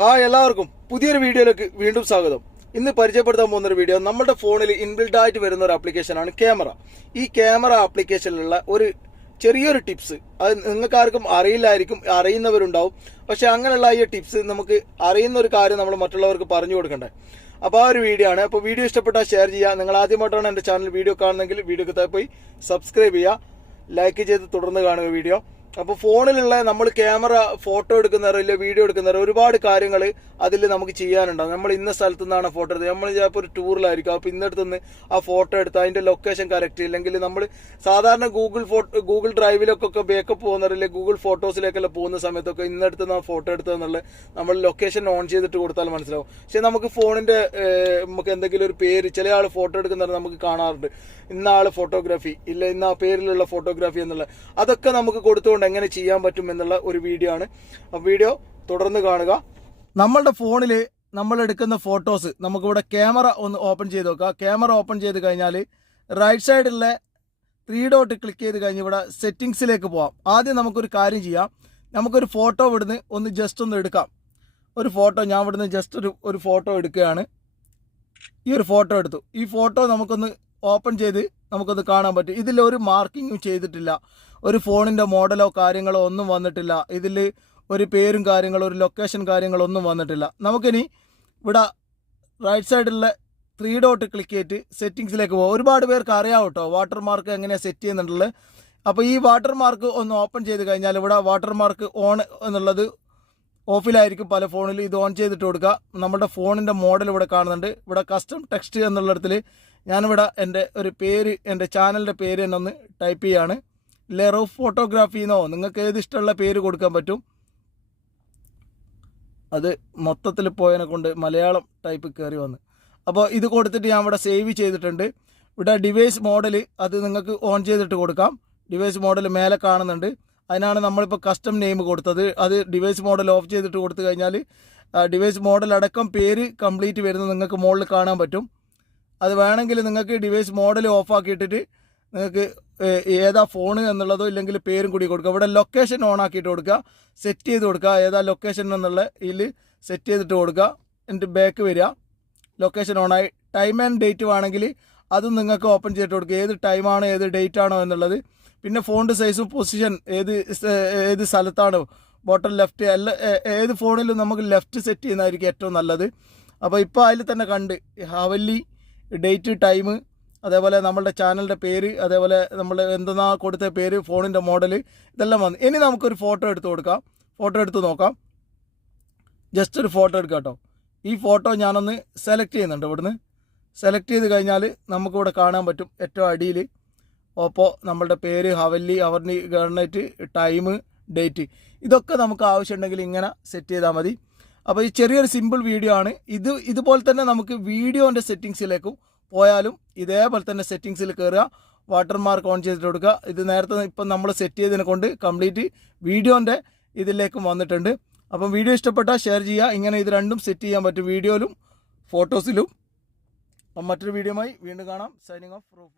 Hi എല്ലാവർക്കും പുതിയൊരു വീഡിയോയിലേക്ക് വീണ്ടും സ്വാഗതം. ഇന്ന് പരിചയപ്പെടുത്താൻ പോകുന്ന ഒരു വീഡിയോ നമ്മുടെ ഫോണിൽ ഇൻബിൽഡ് ആയിട്ട് വരുന്ന ഒരു ആപ്ലിക്കേഷനാണ് ക്യാമറ. ഈ ക്യാമറ ആപ്ലിക്കേഷനിലുള്ള ഒരു ചെറിയൊരു ടിപ്സ് അത് നിങ്ങൾക്ക് ആർക്കും അറിയില്ലായിരിക്കും അറിയുന്നവരുണ്ടാവും. പക്ഷെ അങ്ങനെയുള്ള ഈ ടിപ്സ് നമുക്ക് അറിയുന്ന ഒരു കാര്യം നമ്മൾ മറ്റുള്ളവർക്ക് പറഞ്ഞു കൊടുക്കണ്ടേ? അപ്പോൾ ആ ഒരു വീഡിയോ ആണ്. അപ്പോൾ വീഡിയോ ഇഷ്ടപ്പെട്ടാൽ ഷെയർ ചെയ്യുക. നിങ്ങൾ ആദ്യമായിട്ടാണ് എന്റെ ചാനൽ വീഡിയോ കാണുന്നെങ്കിൽ വീഡിയോക്ക് പോയി സബ്സ്ക്രൈബ് ചെയ്യുക. ലൈക്ക് ചെയ്ത് തുടർന്ന് കാണുക വീഡിയോ. അപ്പോൾ ഫോണിലുള്ള നമ്മൾ ക്യാമറ ഫോട്ടോ എടുക്കുന്നവരോ ഇല്ല വീഡിയോ എടുക്കുന്നവരോ ഒരുപാട് കാര്യങ്ങൾ അതിൽ നമുക്ക് ചെയ്യാനുണ്ടാവും. നമ്മൾ ഇന്ന സ്ഥലത്തു നിന്നാണ് ഫോട്ടോ എടുത്തത്. നമ്മൾ ചിലപ്പോൾ ഒരു ടൂറിലായിരിക്കും. അപ്പോൾ ഇന്നടുത്ത് നിന്ന് ആ ഫോട്ടോ എടുത്ത് അതിന്റെ ലൊക്കേഷൻ കറക്റ്റ് ഇല്ലെങ്കിൽ നമ്മൾ സാധാരണ ഗൂഗിൾ ഫോട്ടോ ഗൂഗിൾ ഡ്രൈവിലൊക്കെ ബേക്കപ്പ് പോകുന്നവരില്ലേ ഗൂഗിൾ ഫോട്ടോസിലേക്കെല്ലാം പോകുന്ന സമയത്തൊക്കെ ഇന്നടുത്ത് നിന്ന് ഫോട്ടോ എടുത്തതെന്നുള്ള നമ്മൾ ലൊക്കേഷൻ ഓൺ ചെയ്തിട്ട് കൊടുത്താൽ മനസ്സിലാവും. പക്ഷെ നമുക്ക് ഫോണിന്റെ നമുക്ക് എന്തെങ്കിലും ഒരു പേര് ചില ആൾ ഫോട്ടോ എടുക്കുന്നവർ നമുക്ക് കാണാറുണ്ട്. ഇന്ന ആൾ ഫോട്ടോഗ്രാഫി ഇല്ല ഇന്ന ആ പേരിലുള്ള ഫോട്ടോഗ്രാഫി എന്നുള്ള. അതൊക്കെ നമുക്ക് കൊടുത്തുകൊണ്ട് എങ്ങനെ ചെയ്യാൻ പറ്റും എന്നുള്ള ഒരു വീഡിയോ ആണ്. ആ വീഡിയോ തുടർന്ന് കാണുക. നമ്മളുടെ ഫോണിൽ നമ്മൾ എടുക്കുന്ന ഫോട്ടോസ് നമുക്കിവിടെ ക്യാമറ ഒന്ന് ഓപ്പൺ ചെയ്ത് നോക്കുക ക്യാമറ ഓപ്പൺ ചെയ്ത് കഴിഞ്ഞാൽ റൈറ്റ് സൈഡിലെ ത്രീ ഡോട്ട് ക്ലിക്ക് ചെയ്ത് കഴിഞ്ഞ് ഇവിടെ സെറ്റിങ്സിലേക്ക് പോവാം. ആദ്യം നമുക്കൊരു കാര്യം ചെയ്യാം. നമുക്കൊരു ഫോട്ടോ ഇവിടുന്ന് ഒന്ന് ജസ്റ്റ് ഒന്ന് എടുക്കാം. ഒരു ഫോട്ടോ ഞാൻ ഇവിടുന്ന് ജസ്റ്റ് ഒരു ഒരു ഫോട്ടോ എടുക്കുകയാണ്. ഈ ഒരു ഫോട്ടോ എടുത്തു. ഈ ഫോട്ടോ നമുക്കൊന്ന് ഓപ്പൺ ചെയ്ത് നമുക്കൊന്ന് കാണാൻ പറ്റും. ഇതിലൊരു മാർക്കിങ്ങും ചെയ്തിട്ടില്ല. ഒരു ഫോണിന്റെ മോഡലോ കാര്യങ്ങളോ ഒന്നും വന്നിട്ടില്ല. ഇതിൽ ഒരു പേരും കാര്യങ്ങളോ ഒരു ലൊക്കേഷൻ കാര്യങ്ങളോ ഒന്നും വന്നിട്ടില്ല. നമുക്കിനി ഇവിടെ റൈറ്റ് സൈഡിലുള്ള ത്രീ ഡോട്ട് ക്ലിക്ക് ചെയ്തിട്ട് സെറ്റിങ്സിലേക്ക് പോകും ഒരുപാട് പേർക്ക് അറിയാം കേട്ടോ വാട്ടർ മാർക്ക് എങ്ങനെയാണ് സെറ്റ് ചെയ്യുന്നുള്ളത്. അപ്പോൾ ഈ വാട്ടർ മാർക്ക് ഒന്ന് ഓപ്പൺ ചെയ്ത് കഴിഞ്ഞാൽ ഇവിടെ വാട്ടർ മാർക്ക് ഓൺ എന്നുള്ളത് ഓഫിലായിരിക്കും പല ഫോണിലും. ഇത് ഓൺ ചെയ്തിട്ട് കൊടുക്കുക. നമ്മുടെ ഫോണിന്റെ മോഡൽ ഇവിടെ കാണുന്നുണ്ട്. ഇവിടെ കസ്റ്റം ടെക്സ്റ്റ് എന്നുള്ളിടത്തിൽ ഞാനിവിടെ എന്റെ ഒരു പേര് എന്റെ ചാനലിന്റെ പേര് തന്നെ ഒന്ന് ടൈപ്പ് ചെയ്യാണ്. ലെറോ ഫോട്ടോഗ്രാഫി എന്നോ നിങ്ങൾക്ക് ഏത് ഇഷ്ടമുള്ള പേര് കൊടുക്കാൻ പറ്റും? അത് മൊത്തത്തിൽ പോയതിനെ കൊണ്ട് മലയാളം ടൈപ്പ് കയറി വന്ന്. അപ്പോൾ ഇത് കൊടുത്തിട്ട് ഞാൻ ഇവിടെ സേവ് ചെയ്തിട്ടുണ്ട്. ഇവിടെ ഡിവൈസ് മോഡൽ അത് നിങ്ങൾക്ക് ഓൺ ചെയ്തിട്ട് കൊടുക്കാം. ഡിവൈസ് മോഡൽ മേലെ കാണുന്നുണ്ട്. അതിനാണ് നമ്മളിപ്പോൾ കസ്റ്റം നെയിം കൊടുത്തത്. അത് ഡിവൈസ് മോഡൽ ഓഫ് ചെയ്തിട്ട് കൊടുത്തു കഴിഞ്ഞാൽ ഡിവൈസ് മോഡൽ അടക്കം പേര് കംപ്ലീറ്റ് വരുന്നത് നിങ്ങൾക്ക് മുകളിൽ കാണാൻ പറ്റും. അത് വേണമെങ്കിൽ നിങ്ങൾക്ക് ഡിവൈസ് മോഡൽ ഓഫ് ആക്കിയിട്ടിട്ട് നിങ്ങൾക്ക് ഏതാ ഫോൺ എന്നുള്ളതോ ഇല്ലെങ്കിൽ പേരും കൂടി കൊടുക്കുക. ഇവിടെ ലൊക്കേഷൻ ഓൺ ആക്കിയിട്ട് കൊടുക്കുക. സെറ്റ് ചെയ്ത് കൊടുക്കുക. ഏതാ ലൊക്കേഷൻ എന്നുള്ള ഇതിൽ സെറ്റ് ചെയ്തിട്ട് കൊടുക്കുക. എന്നിട്ട് ബാക്ക് വരിക. ലൊക്കേഷൻ ഓണായി ടൈം ആൻഡ് ഡേറ്റ് വേണമെങ്കിൽ അതും നിങ്ങൾക്ക് ഓപ്പൺ ചെയ്തിട്ട് കൊടുക്കുക. ഏത് ടൈമാണോ ഏത് ഡേറ്റ് ആണോ എന്നുള്ളത്. പിന്നെ ഫോണിന്റെ സൈസും പൊസിഷൻ ഏത് ഏത് സ്ഥലത്താണോ. ബോട്ടം ലെഫ്റ്റ് അല്ല ഏത് ഫോണിലും നമുക്ക് ലെഫ്റ്റ് സെറ്റ് ചെയ്യുന്നതായിരിക്കും ഏറ്റവും നല്ലത്. അപ്പോൾ ഇപ്പോൾ അതിൽ തന്നെ കണ്ട്. ഹവല്ലി ഡേറ്റ് ടൈം അതേപോലെ നമ്മളുടെ ചാനലിന്റെ പേര് അതേപോലെ നമ്മൾ എന്തെന്നാ കൊടുത്ത പേര് ഫോണിന്റെ മോഡൽ ഇതെല്ലാം വന്നു. ഇനി നമുക്കൊരു ഫോട്ടോ എടുത്ത് കൊടുക്കാം. ഫോട്ടോ എടുത്ത് നോക്കാം. ജസ്റ്റ് ഒരു ഫോട്ടോ എടുക്കാം കേട്ടോ. ഈ ഫോട്ടോ ഞാനൊന്ന് സെലക്ട് ചെയ്യുന്നുണ്ട് ഇവിടുന്ന്. സെലക്ട് ചെയ്ത് കഴിഞ്ഞാൽ നമുക്കിവിടെ കാണാൻ പറ്റും ഏറ്റവും അടിയിൽ ഓപ്പോ നമ്മളുടെ പേര് ഹവല്ലി അവർണി ഗവൺമെന്റ് ടൈം ഡേറ്റ് ഇതൊക്കെ നമുക്ക് ആവശ്യമുണ്ടെങ്കിൽ ഇങ്ങനെ സെറ്റ് ചെയ്താൽ മതി. അപ്പോൾ ഈ ചെറിയൊരു സിമ്പിൾ വീഡിയോ ആണ്. ഇത് ഇതുപോലെ തന്നെ നമുക്ക് വീഡിയോന്റെ സെറ്റിങ്സിലേക്കും പോയാലും ഇതേപോലെ തന്നെ സെറ്റിങ്സിൽ കയറുക വാട്ടർമാർക്ക് ഓൺ ചെയ്തിട്ട് കൊടുക്കുക. ഇത് നേരത്തെ ഇപ്പം നമ്മൾ സെറ്റ് ചെയ്തതിനെ കൊണ്ട് കംപ്ലീറ്റ് വീഡിയോന്റെ ഇതിലേക്കും വന്നിട്ടുണ്ട്. അപ്പം വീഡിയോ ഇഷ്ടപ്പെട്ടാൽ ഷെയർ ചെയ്യുക. ഇങ്ങനെ ഇത് രണ്ടും സെറ്റ് ചെയ്യാൻ പറ്റും വീഡിയോയിലും ഫോട്ടോസിലും അപ്പം മറ്റൊരു വീഡിയോയുമായി വീണ്ടും കാണാം. Signing off proof